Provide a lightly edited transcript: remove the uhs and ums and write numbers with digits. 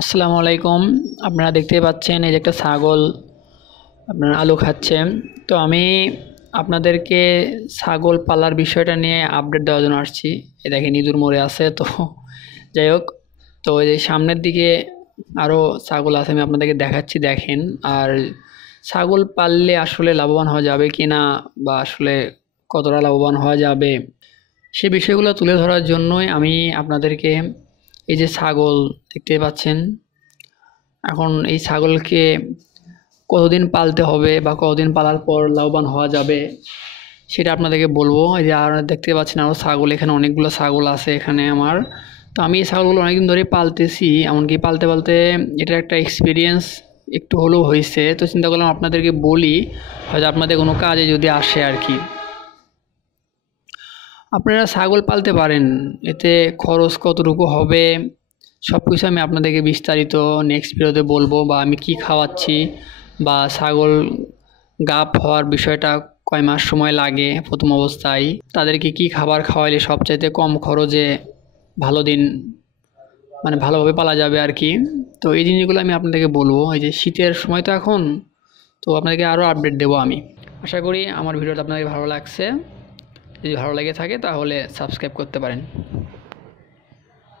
আসসালামু আলাইকুম। আপনারা দেখতে পাচ্ছেন এই যে একটা ছাগল আপনার আলু খাচ্ছে। তো আমি আপনাদেরকে ছাগল পালার বিষয়টা নিয়ে আপডেট দেওয়ার জন্য আসছি। এই দেখেন ইঁদুর মরে আছে। তো যাই হোক, তো এই যে সামনের দিকে আরও ছাগল আছে, আমি আপনাদেরকে দেখাচ্ছি, দেখেন। আর ছাগল পাললে আসলে লাভবান হওয়া যাবে কি না, বা আসলে কতটা লাভবান হওয়া যাবে, সে বিষয়গুলো তুলে ধরার জন্যই আমি আপনাদেরকে এই যে ছাগল দেখতে পাচ্ছেন, এখন এই ছাগলকে কতদিন পালতে হবে বা কতদিন পালার পর লাভবান হওয়া যাবে সেটা আপনাদেরকে বলবো। এই যে আর দেখতে পাচ্ছেন আরও ছাগল, এখানে অনেকগুলো ছাগল আছে এখানে আমার। তো আমি এই ছাগলগুলো অনেকদিন ধরেই পালতেছি, এমনকি পালতে পালতে এটার একটা এক্সপিরিয়েন্স একটু হলেও হয়েছে। তো চিন্তা করলাম আপনাদেরকে বলি, হয়তো আপনাদের কোনো কাজে যদি আসে আর কি। আপনারা ছাগল পালতে পারেন, এতে খরচ কতটুকু হবে সব কিছু আমি আপনাদেরকে বিস্তারিত নেক্সট ভিডিওতে বলবো, বা আমি কি খাওয়াচ্ছি, বা ছাগল গাব হওয়ার বিষয়টা কয় মাস সময় লাগে প্রথম অবস্থায়, তাদেরকে কি খাবার খাওয়াইলে সবচাইতে কম খরচে ভালো দিন মানে ভালোভাবে পালা যাবে আর কি। তো এই জিনিসগুলো আমি আপনাদেরকে বলবো। এই যে শীতের সময় তো এখন, তো আপনাদেরকে আরও আপডেট দেবো আমি। আশা করি আমার ভিডিওটা আপনাদের ভালো লাগছে। যদি ভালো লেগে থাকে তাহলে সাবস্ক্রাইব করতে পারেন।